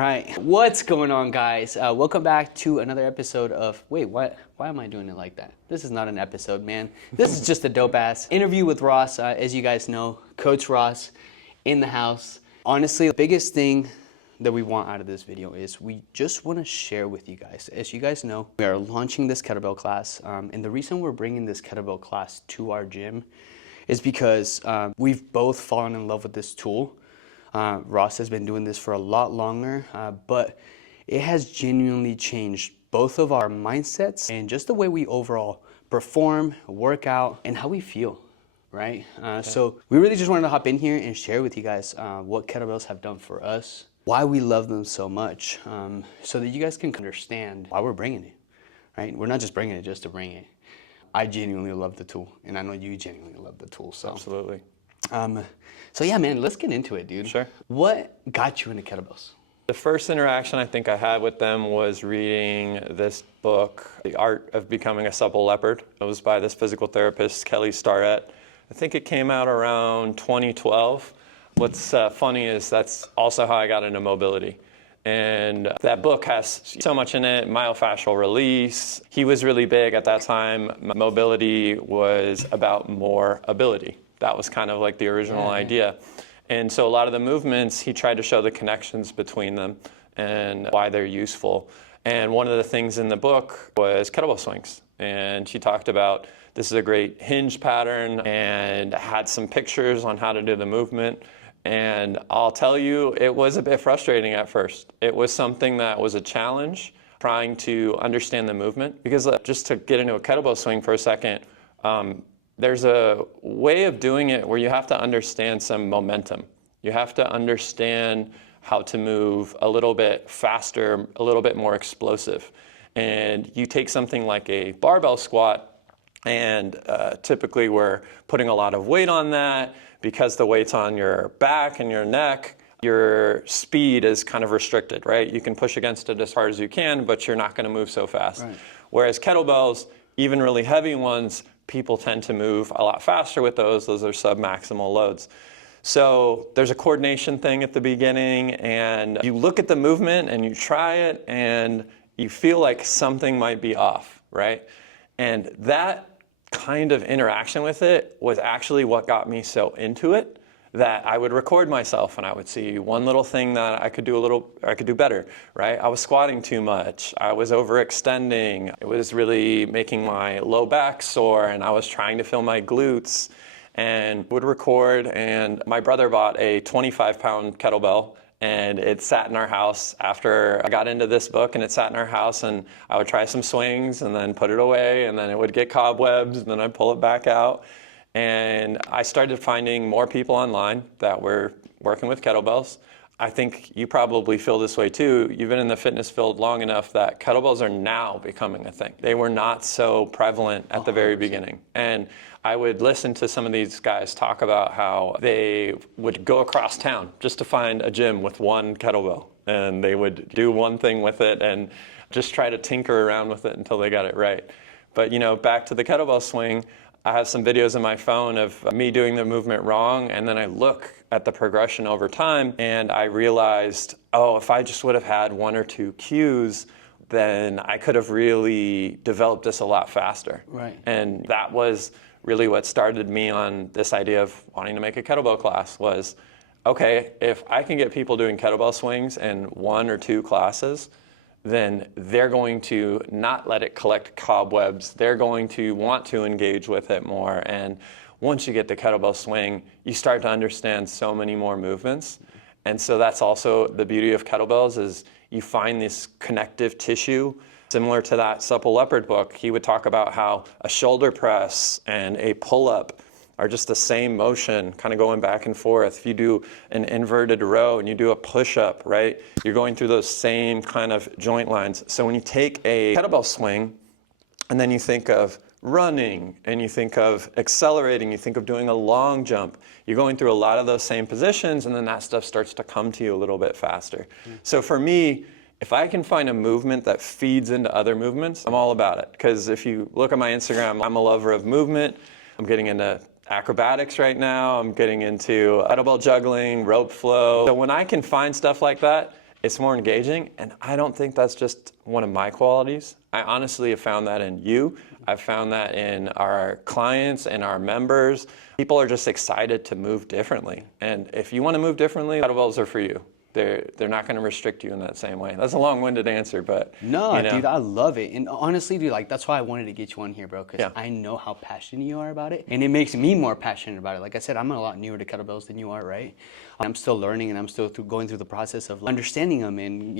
right, what's going on, guys? Welcome back to another episode of, wait, what? Why am I doing it like that? This is not an episode, man. This is just a dope-ass interview with Ross. As you guys know, Coach Ross in the house. Honestly, the biggest thing that we want out of this video is we just want to share with you guys. As you guys know, we are launching this kettlebell class, and the reason we're bringing this kettlebell class to our gym is because we've both fallen in love with this tool. Ross has been doing this for a lot longer, but it has genuinely changed both of our mindsets and just the way we overall perform, work out, and how we feel, right? So we really just wanted to hop in here and share with you guys what kettlebells have done for us, why we love them so much, so that you guys can understand why we're bringing it, right? We're not just bringing it just to bring it. I genuinely love the tool, and I know you genuinely love the tool, so. Absolutely. So yeah, man, let's get into it, dude. Sure. What got you into kettlebells? The first interaction I think I had with them was reading this book, The Art of Becoming a Supple Leopard. It was by this physical therapist, Kelly Starrett. I think it came out around 2012. What's funny is that's also how I got into mobility. And that book has so much in it, myofascial release. He was really big at that time. Mobility was about more ability. That was kind of like the original idea. And so a lot of the movements, he tried to show the connections between them and why they're useful. And one of the things in the book was kettlebell swings. And she talked about this is a great hinge pattern and had some pictures on how to do the movement. And I'll tell you, it was a bit frustrating at first. It was something that was a challenge, trying to understand the movement. Because just to get into a kettlebell swing for a second, there's a way of doing it where you have to understand some momentum. You have to understand how to move a little bit faster, a little bit more explosive. And you take something like a barbell squat, and typically we're putting a lot of weight on that. Because the weight's on your back and your neck, your speed is kind of restricted, right? You can push against it as hard as you can, but you're not going to move so fast. Right. Whereas kettlebells, even really heavy ones, people tend to move a lot faster with those. Those are sub-maximal loads. So there's a coordination thing at the beginning, and you look at the movement and you try it and you feel like something might be off, right? And that kind of interaction with it was actually what got me so into it that I would record myself and I would see one little thing that I could do better, right? I was squatting too much. I was overextending. It was really making my low back sore, and I was trying to feel my glutes and would record. And my brother bought a 25-pound kettlebell, and it sat in our house after I got into this book, and it sat in our house, and I would try some swings and then put it away, and then it would get cobwebs, and then I'd pull it back out. And I started finding more people online that were working with kettlebells. I think you probably feel this way too. You've been in the fitness field long enough that kettlebells are now becoming a thing. They were not so prevalent at the very beginning. And I would listen to some of these guys talk about how they would go across town just to find a gym with one kettlebell. And they would do one thing with it and just try to tinker around with it until they got it right. But back to the kettlebell swing, I have some videos on my phone of me doing the movement wrong, and then I look at the progression over time, and I realized, oh, if I just would have had one or two cues, then I could have really developed this a lot faster. Right. And that was really what started me on this idea of wanting to make a kettlebell class was, okay, if I can get people doing kettlebell swings in one or two classes, then they're going to not let it collect cobwebs. They're going to want to engage with it more. And once you get the kettlebell swing, you start to understand so many more movements. And so that's also the beauty of kettlebells is you find this connective tissue. Similar to that Supple Leopard book, he would talk about how a shoulder press and a pull-up are just the same motion, kind of going back and forth. If you do an inverted row and you do a push-up, right, you're going through those same kind of joint lines. So when you take a kettlebell swing and then you think of running and you think of accelerating, you think of doing a long jump, you're going through a lot of those same positions, and then that stuff starts to come to you a little bit faster. So for me, if I can find a movement that feeds into other movements, I'm all about it. Because if you look at my Instagram, I'm a lover of movement. I'm getting into acrobatics right now. I'm getting into kettlebell juggling, rope flow. So when I can find stuff like that, It's more engaging, and I don't think that's just one of my qualities. I honestly have found that in you. I've found that in our clients and our members. People are just excited to move differently. And if you want to move differently, kettlebells are for you. They're not going to restrict you in that same way. That's a long-winded answer, but no, you know. dude, I love it. And honestly, dude, like that's why I wanted to get you on here, bro, because Yeah. I know how passionate you are about it, and it makes me more passionate about it. Like I said, I'm a lot newer to kettlebells than you are, right? I'm still learning, and I'm still going through the process of understanding them and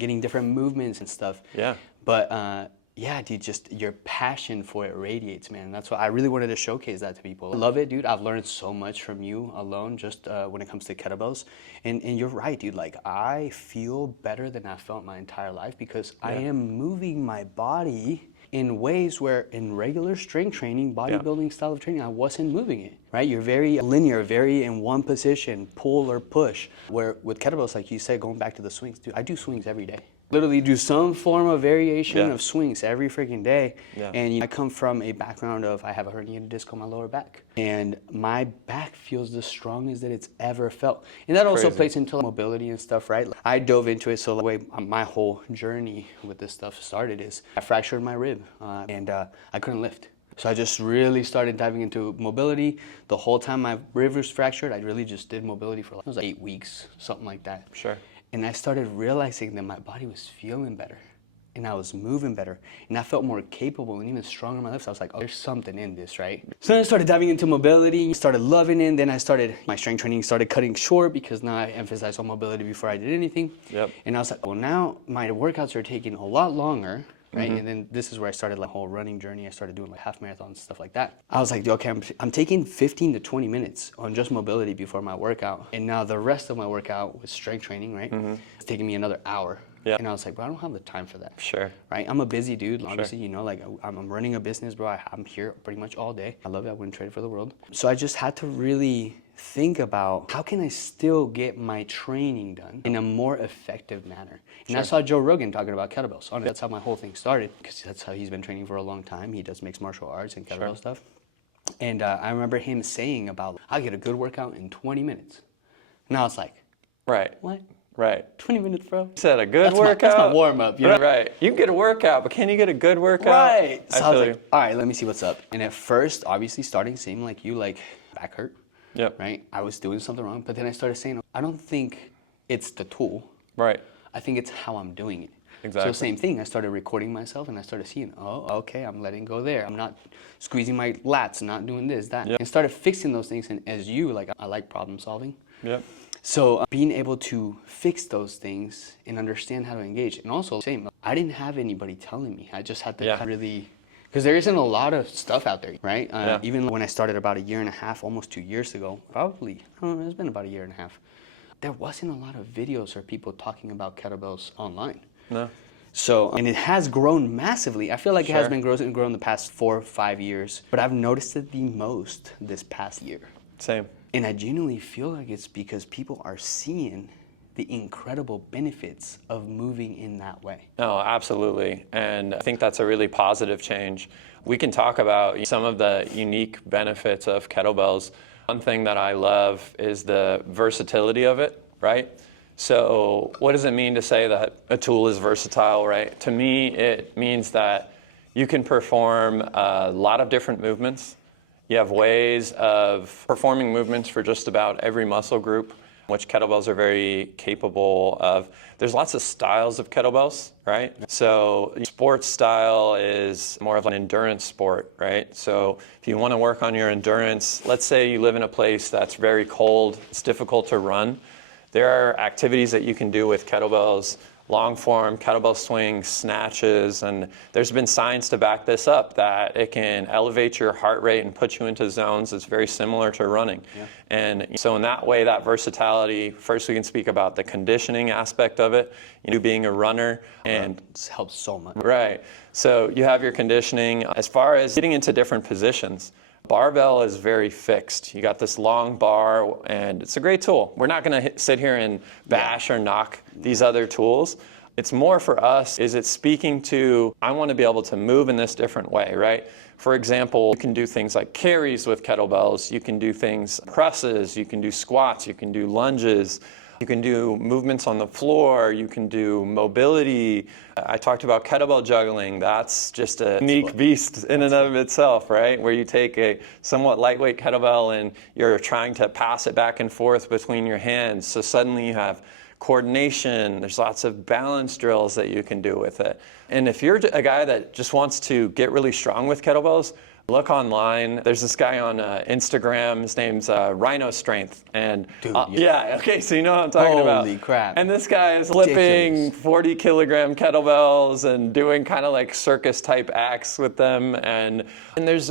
getting different movements and stuff. Yeah. But yeah, dude, just your passion for it radiates, man. That's why I really wanted to showcase that to people. I love it, dude. I've learned so much from you alone just when it comes to kettlebells. And you're right, dude. Like, I feel better than I felt my entire life because I am moving my body in ways where in regular strength training, bodybuilding style of training, I wasn't moving it, right? You're very linear, very in one position, pull or push. Where with kettlebells, like you said, going back to the swings, dude, I do swings every day. Literally do some form of variation of swings every freaking day. Yeah. And I come from a background of I have a herniated disc on my lower back. And my back feels the strongest that it's ever felt. And that also plays into mobility and stuff, right? I dove into it, so the way my whole journey with this stuff started is I fractured my rib and I couldn't lift. So I just really started diving into mobility. The whole time my rib was fractured, I really just did mobility for it was like 8 weeks, something like that. Sure. And I started realizing that my body was feeling better and I was moving better and I felt more capable and even stronger in my lifts. I was like, oh, there's something in this, right? So then I started diving into mobility, started loving it. And then my strength training started cutting short because now I emphasized on mobility before I did anything. Yep. And I was like, well, now my workouts are taking a lot longer. Right, and then this is where I started like whole running journey. I started doing like half marathons, stuff like that. I was like, okay, I'm taking 15 to 20 minutes on just mobility before my workout, and now the rest of my workout was strength training, right? It's taking me another hour. Yeah. And I was like, bro, I don't have the time for that. Sure. Right, I'm a busy dude. Obviously, like I'm running a business, bro. I'm here pretty much all day. I love it. I wouldn't trade it for the world. So I just had to really think about how can I still get my training done in a more effective manner. And I saw Joe Rogan talking about kettlebells. So that's how my whole thing started because that's how he's been training for a long time. He does mixed martial arts and kettlebell stuff. And I remember him saying about, I'll get a good workout in 20 minutes. And I was like, Right. what? Right. 20 minutes, bro? You said a good workout. That's my warm up, you know? Right. You can get a workout, but can you get a good workout? Right. So I was feel like, all right, let me see what's up. And at first, obviously, starting same like you, like back hurt. Yep. Right? I was doing something wrong, but then I started saying, I don't think it's the tool. Right. I think it's how I'm doing it. Exactly. So same thing, I started recording myself and I started seeing, oh, okay, I'm letting go there. I'm not squeezing my lats, not doing this, that. Yep. And started fixing those things. And as you, like, I like problem solving. Yep. So being able to fix those things and understand how to engage. And also, same, I didn't have anybody telling me. I just had to really, because there isn't a lot of stuff out there, right? Even when I started about 1.5 years, almost 2 years ago, probably, I don't know, it's been about 1.5 years. There wasn't a lot of videos or people talking about kettlebells online. No. So, and it has grown massively. I feel like it has been grown the past 4 or 5 years, but I've noticed it the most this past year. Same. And I genuinely feel like it's because people are seeing the incredible benefits of moving in that way. No, absolutely. And I think that's a really positive change. We can talk about some of the unique benefits of kettlebells. One thing that I love is the versatility of it, right? So what does it mean to say that a tool is versatile, right? To me, it means that you can perform a lot of different movements. You have ways of performing movements for just about every muscle group, which kettlebells are very capable of. There's lots of styles of kettlebells, right? So sports style is more of an endurance sport, right? So if you want to work on your endurance, let's say you live in a place that's very cold, it's difficult to run. There are activities that you can do with kettlebells, long form, kettlebell swings, snatches, and there's been science to back this up, that it can elevate your heart rate and put you into zones that's very similar to running. Yeah. And so in that way, that versatility, first we can speak about the conditioning aspect of it, being a runner. And it helps so much. Right. So you have your conditioning. As far as getting into different positions, barbell is very fixed. You got this long bar, and it's a great tool. We're not going to sit here and bash or knock these other tools. It's more for us, is it speaking to, I want to be able to move in this different way, right? For example, you can do things like carries with kettlebells. You can do things, presses. You can do squats. You can do lunges. You can do movements on the floor. You can do mobility. I talked about kettlebell juggling. That's just a unique beast in and of itself, right? Where you take a somewhat lightweight kettlebell and you're trying to pass it back and forth between your hands. So suddenly you have coordination. There's lots of balance drills that you can do with it. And if you're a guy that just wants to get really strong with kettlebells, look online. There's this guy on Instagram. His name's Rhino Strength. And Dude, yeah, okay, so you know what I'm talking about. Holy crap. And this guy is lifting 40 kilogram kettlebells and doing kind of like circus type acts with them. And there's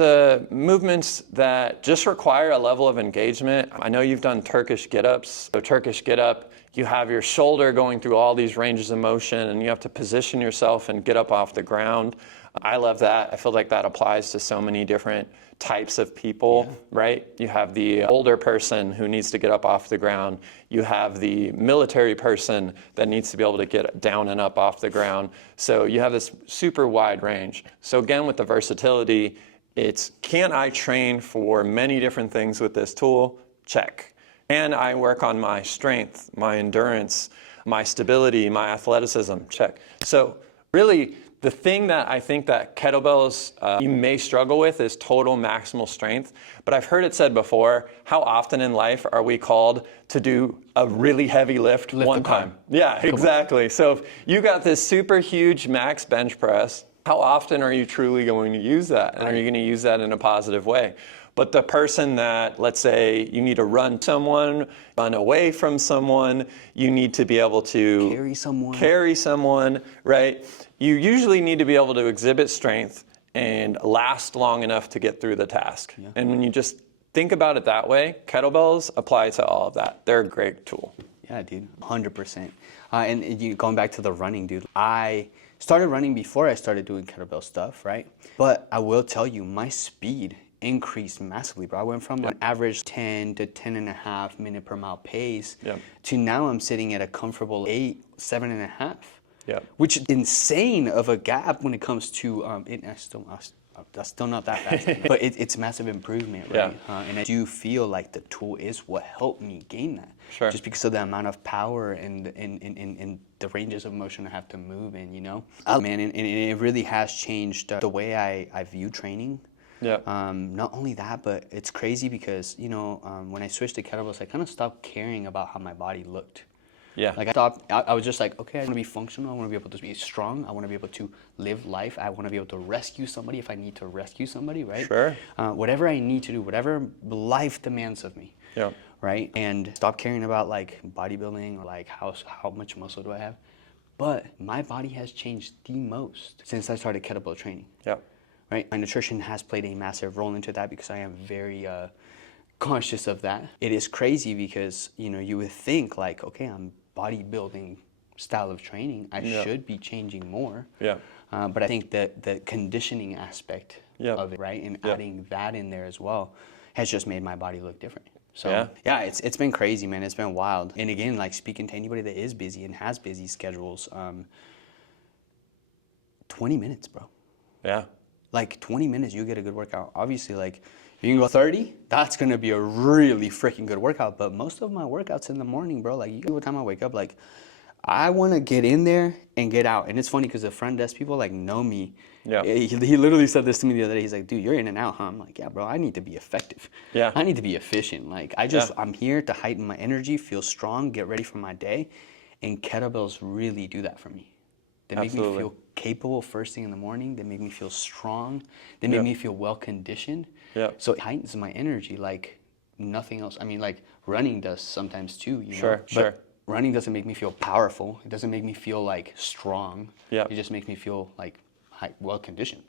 movements that just require a level of engagement. I know you've done Turkish get-ups. So Turkish get-up, you have your shoulder going through all these ranges of motion and you have to position yourself and get up off the ground. I love that. I feel like that applies to so many different types of people, right? You have the older person who needs to get up off the ground. You have the military person that needs to be able to get down and up off the ground. So you have this super wide range. So again, with the versatility, it's can I train for many different things with this tool? Check. And I work on my strength, my endurance, my stability, my athleticism? Check. So really, the thing that I think that kettlebells you may struggle with is total maximal strength. But I've heard it said before, how often in life are we called to do a really heavy lift one time? Yeah, exactly. So if you got this super huge max bench press, how often are you truly going to use that? And are you going to use that in a positive way? But the person that, let's say, you need to run away from someone, you need to be able to carry someone, right? You usually need to be able to exhibit strength and last long enough to get through the task. Yeah. And when you just think about it that way, kettlebells apply to all of that. They're a great tool. Yeah, dude, 100%. And going back to the running, dude, I started running before I started doing kettlebell stuff, right? But I will tell you, my speed increased massively, bro. I went from an average 10 to 10.5 minute per mile pace to now I'm sitting at a comfortable 8, 7.5. Yeah. Which is insane of a gap when it comes to that's still not that fast, but it's massive improvement, right? Yeah. And I do feel like the tool is what helped me gain that. Sure. Just because of the amount of power and the ranges of motion I have to move in, you know? Man, and it really has changed the way I view training. Yeah. Not only that, but it's crazy because, you know, when I switched to kettlebells, I kind of stopped caring about how my body looked. Yeah. Like I was just like, okay, I want to be functional. I want to be able to be strong. I want to be able to live life. I want to be able to rescue somebody if I need to rescue somebody, right? Sure. Whatever I need to do, whatever life demands of me. Yeah. Right? And stop caring about like bodybuilding or like how much muscle do I have. But my body has changed the most since I started kettlebell training. Yeah. Right? My nutrition has played a massive role into that because I am very conscious of that. It is crazy because, you know, you would think like, okay, I'm bodybuilding style of training. I should be changing more. Yeah. But I think that the conditioning aspect of it, right, and adding that in there as well has just made my body look different. So yeah, it's been crazy, man. It's been wild. And again, like speaking to anybody that is busy and has busy schedules, 20 minutes, bro. Yeah. Like 20 minutes, you get a good workout. Obviously, like if you can go 30, that's gonna be a really freaking good workout. But most of my workouts in the morning, bro, like you know what time I wake up, like I wanna get in there and get out. And it's funny because the front desk people like know me. Yeah. He literally said this to me the other day. He's like, dude, you're in and out, huh? I'm like, yeah, bro, I need to be effective. Yeah. I need to be efficient. Like I'm here to heighten my energy, feel strong, get ready for my day. And kettlebells really do that for me. They make me feel capable first thing in the morning. They make me feel strong. They make me feel well conditioned. Yeah. So it heightens my energy like nothing else. I mean, like running does sometimes too, you know? But running doesn't make me feel powerful. It doesn't make me feel like strong. Yeah. It just makes me feel like well conditioned.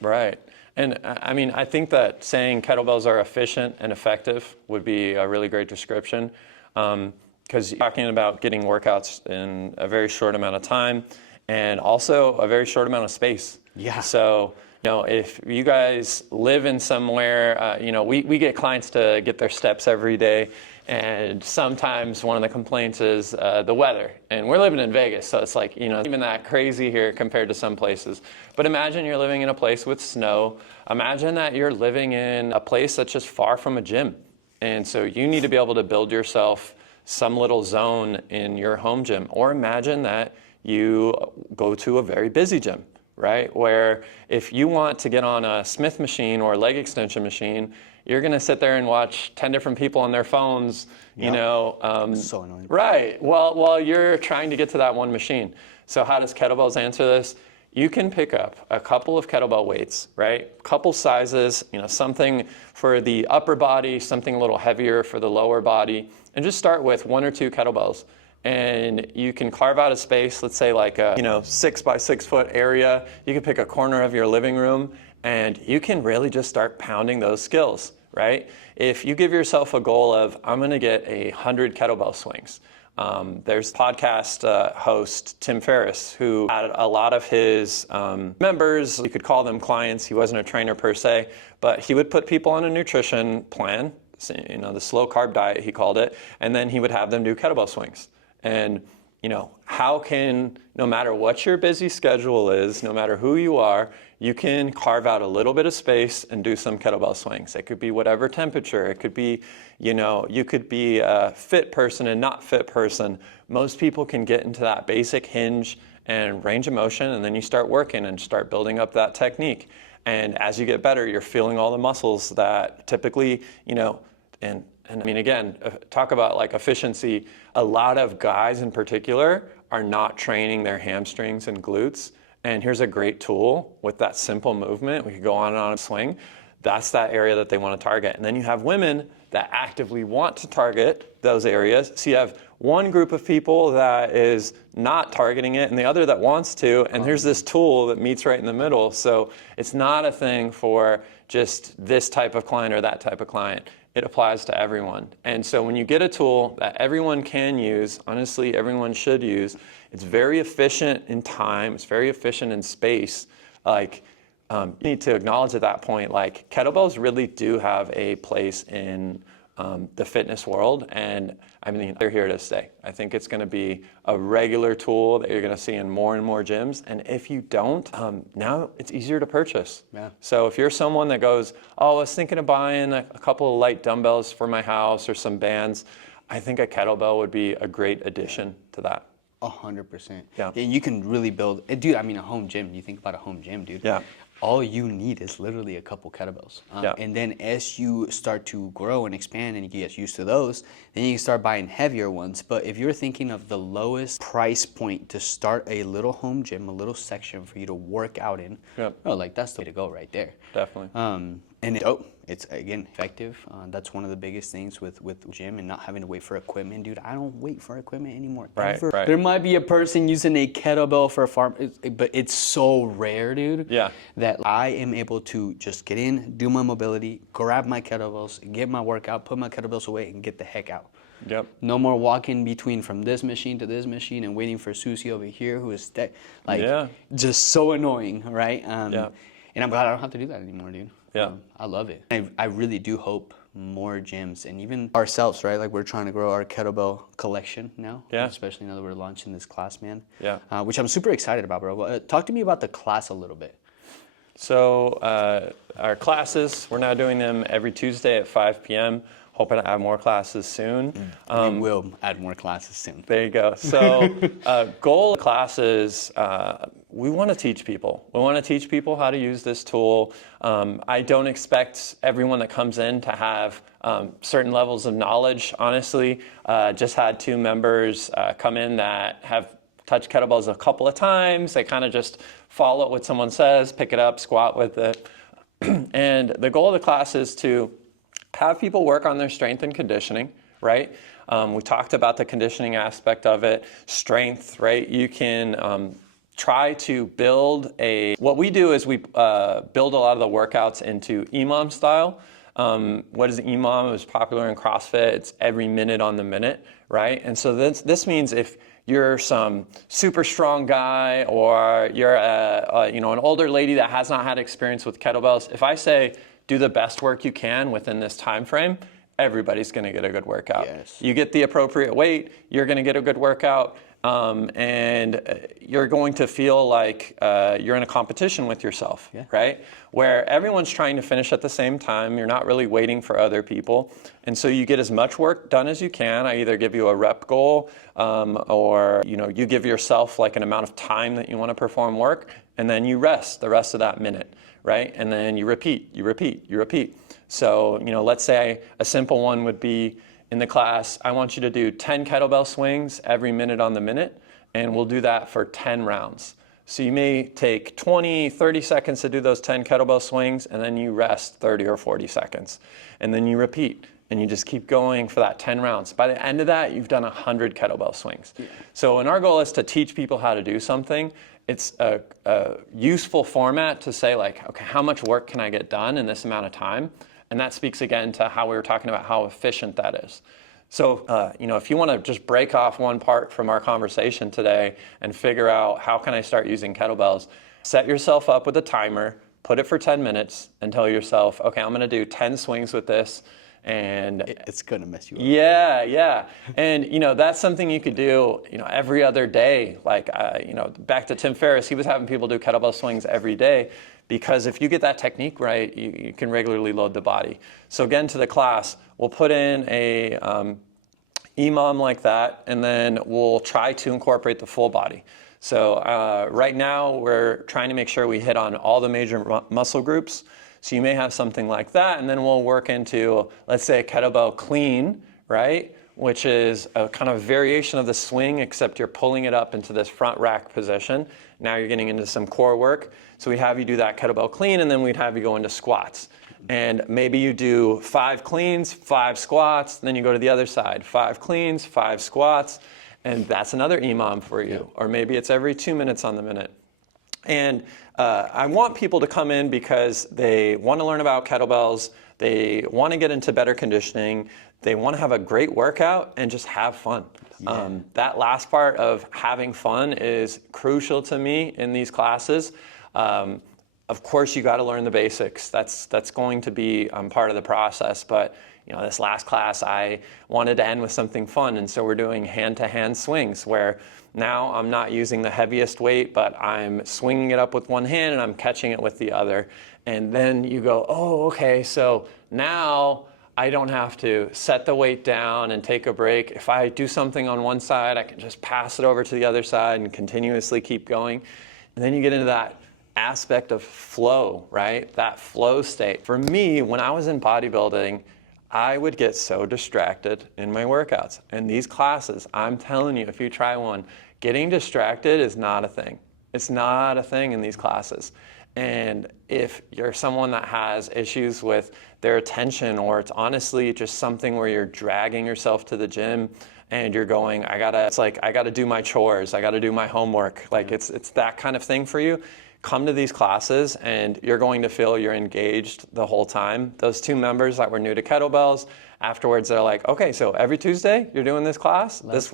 Right. And I mean, I think that saying kettlebells are efficient and effective would be a really great description. Because you're talking about getting workouts in a very short amount of time. And also a very short amount of space. Yeah. So, you know, if you guys live in somewhere, you know, we get clients to get their steps every day. And sometimes one of the complaints is the weather. And we're living in Vegas, so it's like, you know, even that crazy here compared to some places. But imagine you're living in a place with snow. Imagine that you're living in a place that's just far from a gym. And so you need to be able to build yourself some little zone in your home gym. Or imagine that you go to a very busy gym, right? Where if you want to get on a Smith machine or a leg extension machine, you're going to sit there and watch 10 different people on their phones, you know. So annoying. Right. Well, while you're trying to get to that one machine. So how does kettlebells answer this? You can pick up a couple of kettlebell weights, right? Couple sizes, you know, something for the upper body, something a little heavier for the lower body, and just start with 1 or 2 kettlebells. And you can carve out a space, let's say like a 6 by 6 foot area. You can pick a corner of your living room, and you can really just start pounding those skills, right? If you give yourself a goal of, I'm going to get 100 kettlebell swings. There's podcast host Tim Ferriss, who had a lot of his members, you could call them clients. He wasn't a trainer per se, but he would put people on a nutrition plan, you know, the slow carb diet, he called it, and then he would have them do kettlebell swings. And, you know, how can, no matter what your busy schedule is, no matter who you are, you can carve out a little bit of space and do some kettlebell swings. It could be whatever temperature. It could be, you know, you could be a fit person and not fit person. Most people can get into that basic hinge and range of motion, and then you start working and start building up that technique. And as you get better, you're feeling all the muscles that typically, you know, and I mean, again, talk about like efficiency. A lot of guys in particular are not training their hamstrings and glutes. And here's a great tool with that simple movement. We could go on and on a swing. That's that area that they want to target. And then you have women that actively want to target those areas. So you have one group of people that is not targeting it and the other that wants to. And here's this tool that meets right in the middle. So it's not a thing for just this type of client or that type of client. It applies to everyone. And so when you get a tool that everyone can use, honestly, everyone should use, it's very efficient in time, it's very efficient in space. Like, you need to acknowledge at that point, like, kettlebells really do have a place in the fitness world, and I mean, they're here to stay. I think it's going to be a regular tool that you're going to see in more and more gyms, and if you don't, now it's easier to purchase. Yeah. So if you're someone that goes, oh, I was thinking of buying a couple of light dumbbells for my house or some bands, I think a kettlebell would be a great addition to that. 100%. Yeah. And you can really build, dude, I mean, a home gym, you think about a home gym, dude. Yeah. All you need is literally a couple kettlebells. Yeah. And then as you start to grow and expand and you get used to those, then you can start buying heavier ones. But if you're thinking of the lowest price point to start a little home gym, a little section for you to work out in, oh, like that's the way to go right there. Definitely. And it's dope. It's, again, effective. That's one of the biggest things with gym and not having to wait for equipment. Dude, I don't wait for equipment anymore. Right, right. There might be a person using a kettlebell for a farm, but it's so rare, dude, Yeah. that I am able to just get in, do my mobility, grab my kettlebells, get my workout, put my kettlebells away, and get the heck out. Yep. No more walking between from this machine to this machine and waiting for Susie over here who is just so annoying, right? Yeah. And I'm glad I don't have to do that anymore, dude. Yeah. I love it. I really do hope more gyms and even ourselves, right? Like we're trying to grow our kettlebell collection now. Yeah. Especially now that we're launching this class, man. Yeah. Which I'm super excited about, bro. Talk to me about the class a little bit. So our classes, we're now doing them every Tuesday at 5 p.m. Hoping to add more classes soon. We will add more classes soon. There you go. So goal of classes, we want to teach people. We want to teach people how to use this tool. I don't expect everyone that comes in to have certain levels of knowledge, honestly. Just had 2 members come in that have touched kettlebells a couple of times. They kind of just follow what someone says, pick it up, squat with it. And the goal of the class is to have people work on their strength and conditioning, right? We talked about the conditioning aspect of it, strength, right? You can try to build what we do is we build a lot of the workouts into EMOM style. What is EMOM? It was popular in CrossFit. It's every minute on the minute, right? And so this means if you're some super strong guy or you're an older lady that has not had experience with kettlebells, if I say, do the best work you can within this time frame, everybody's going to get a good workout. Yes. You get the appropriate weight, you're going to get a good workout. and you're going to feel like you're in a competition with yourself, Yeah. right? Where everyone's trying to finish at the same time. You're not really waiting for other people. And so you get as much work done as you can. I either give you a rep goal or you give yourself like an amount of time that you want to perform work, and then you rest the rest of that minute, right? And then you repeat, you repeat, you repeat. So, let's say a simple one would be, in the class, I want you to do 10 kettlebell swings every minute on the minute, and we'll do that for 10 rounds. So you may take 20, 30 seconds to do those 10 kettlebell swings, and then you rest 30 or 40 seconds. And then you repeat, and you just keep going for that 10 rounds. By the end of that, you've done 100 kettlebell swings. Yeah. So when our goal is to teach people how to do something, it's a useful format to say like, okay, how much work can I get done in this amount of time? And that speaks again to how we were talking about how efficient that is. So, if you want to just break off one part from our conversation today and figure out how can I start using kettlebells, set yourself up with a timer, put it for 10 minutes, and tell yourself, okay, I'm going to do 10 swings with this. And it's going to mess you up. Yeah. And, that's something you could do, every other day. Like, back to Tim Ferriss, he was having people do kettlebell swings every day. Because if you get that technique right, you can regularly load the body. So again, to the class, we'll put in a EMOM like that, and then we'll try to incorporate the full body. So right now, we're trying to make sure we hit on all the major muscle groups. So you may have something like that, and then we'll work into, let's say, a kettlebell clean, right? Which is a kind of variation of the swing, except you're pulling it up into this front rack position. Now you're getting into some core work. So we have you do that kettlebell clean, and then we'd have you go into squats. And maybe you do 5 cleans, 5 squats, then you go to the other side, 5 cleans, 5 squats, and that's another EMOM for you. Or maybe it's every 2 minutes on the minute. And I want people to come in because they want to learn about kettlebells, they want to get into better conditioning, they want to have a great workout and just have fun. Yeah. That last part of having fun is crucial to me in these classes. Of course, you got to learn the basics. That's going to be part of the process. But this last class, I wanted to end with something fun, and so we're doing hand-to-hand swings, where now I'm not using the heaviest weight, but I'm swinging it up with one hand and I'm catching it with the other. And then you go, oh, okay, so now I don't have to set the weight down and take a break. If I do something on one side, I can just pass it over to the other side and continuously keep going. And then you get into that aspect of flow, right? That flow state. For me, when I was in bodybuilding, I would get so distracted in my workouts. And these classes, I'm telling you, if you try one, getting distracted is not a thing. It's not a thing in these classes. And if you're someone that has issues with their attention, or it's honestly just something where you're dragging yourself to the gym and you're going, I gotta do my chores, I gotta do my homework. Like it's that kind of thing for you. Come to these classes and you're going to feel you're engaged the whole time. Those 2 members that were new to kettlebells, afterwards they're like, okay, so every Tuesday you're doing this class? This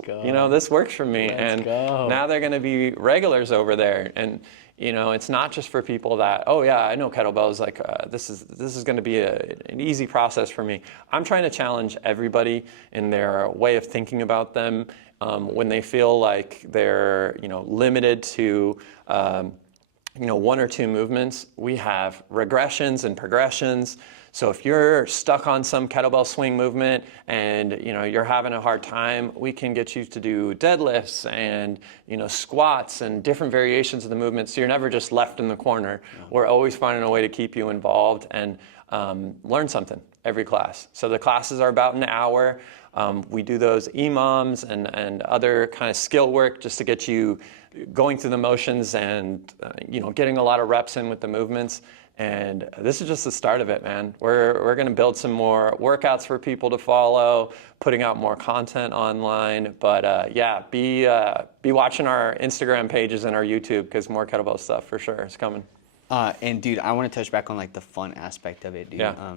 works for me. Now they're gonna be regulars over there. And it's not just for people that, oh yeah, I know kettlebells, like this is gonna be an easy process for me. I'm trying to challenge everybody in their way of thinking about them. When they feel like they're limited to 1 or 2 movements, we have regressions and progressions. So if you're stuck on some kettlebell swing movement and you're having a hard time, we can get you to do deadlifts and squats and different variations of the movement, so you're never just left in the corner. Yeah. We're always finding a way to keep you involved and learn something every class. So the classes are about an hour. We do those EMOMs and other kind of skill work just to get you going through the motions and getting a lot of reps in with the movements. And this is just the start of it, man. We're going to build some more workouts for people to follow, putting out more content online. But be watching our Instagram pages and our YouTube, because more kettlebell stuff for sure is coming. And dude, I want to touch back on like the fun aspect of it, dude. Yeah.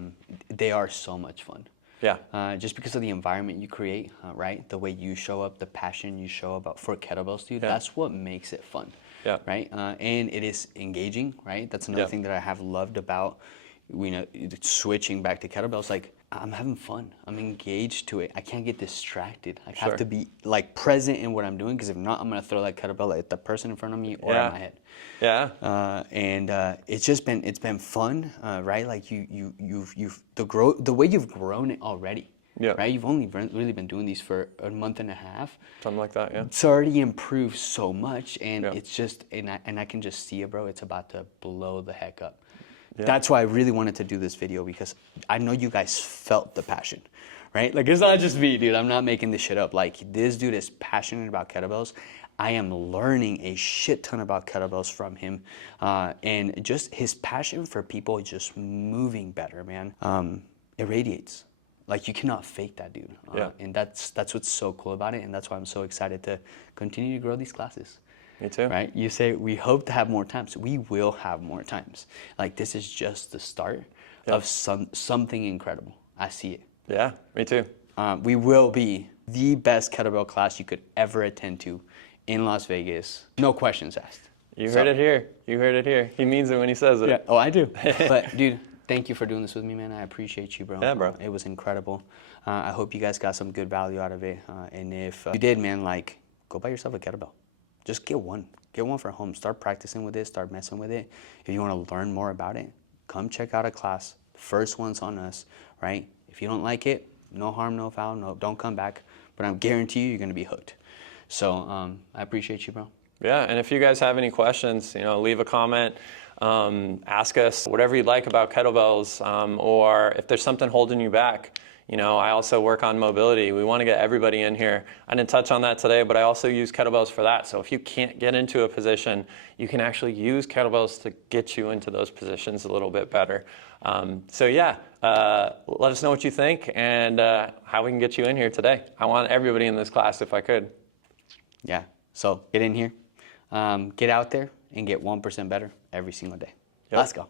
They are so much fun. Yeah. Just because of the environment you create, right? The way you show up, the passion you show about for kettlebells, dude. Yeah. That's what makes it fun. Yeah. Right. And it is engaging, right? That's another thing that I have loved about, switching back to kettlebells. Like I'm having fun. I'm engaged to it. I can't get distracted. I Sure. have to be like present in what I'm doing, because if not, I'm gonna throw that kettlebell at the person in front of me or at my head. Yeah. And it's been fun, right? Like you've the way you've grown it already. Yeah. Right. You've only really been doing these for a month and a half. Something like that, yeah. It's already improved so much, and Yeah. it's just, and I can just see it, bro. It's about to blow the heck up. Yeah. That's why I really wanted to do this video, because I know you guys felt the passion, right? Like, it's not just me, dude. I'm not making this shit up. Like, this dude is passionate about kettlebells. I am learning a shit ton about kettlebells from him, and just his passion for people just moving better, man. It radiates. Like, you cannot fake that, dude. Yeah. And that's what's so cool about it, and that's why I'm so excited to continue to grow these classes. Me too. Right? You say we hope to have more times. We will have more times. Like, this is just the start of something incredible. I see it. Yeah, me too. We will be the best kettlebell class you could ever attend to in Las Vegas. No questions asked. You heard it here. You heard it here. He means it when he says it. Yeah. Oh, I do. But, dude, thank you for doing this with me, man. I appreciate you, bro. Yeah, bro. It was incredible. I hope you guys got some good value out of it. And if you did, man, like, go buy yourself a kettlebell. Just get one. Get one for home. Start practicing with it. Start messing with it. If you want to learn more about it, come check out a class. First one's on us, right? If you don't like it, no harm, no foul. No, don't come back. But I guarantee you, you're going to be hooked. So I appreciate you, bro. Yeah, and if you guys have any questions, leave a comment. Ask us whatever you'd like about kettlebells, or if there's something holding you back. I also work on mobility. We want to get everybody in here. I didn't touch on that today, but I also use kettlebells for that. So if you can't get into a position, you can actually use kettlebells to get you into those positions a little bit better. Let us know what you think and how we can get you in here today. I want everybody in this class if I could. Yeah, so get in here, get out there, and get 1% better every single day. Yep. Let's go.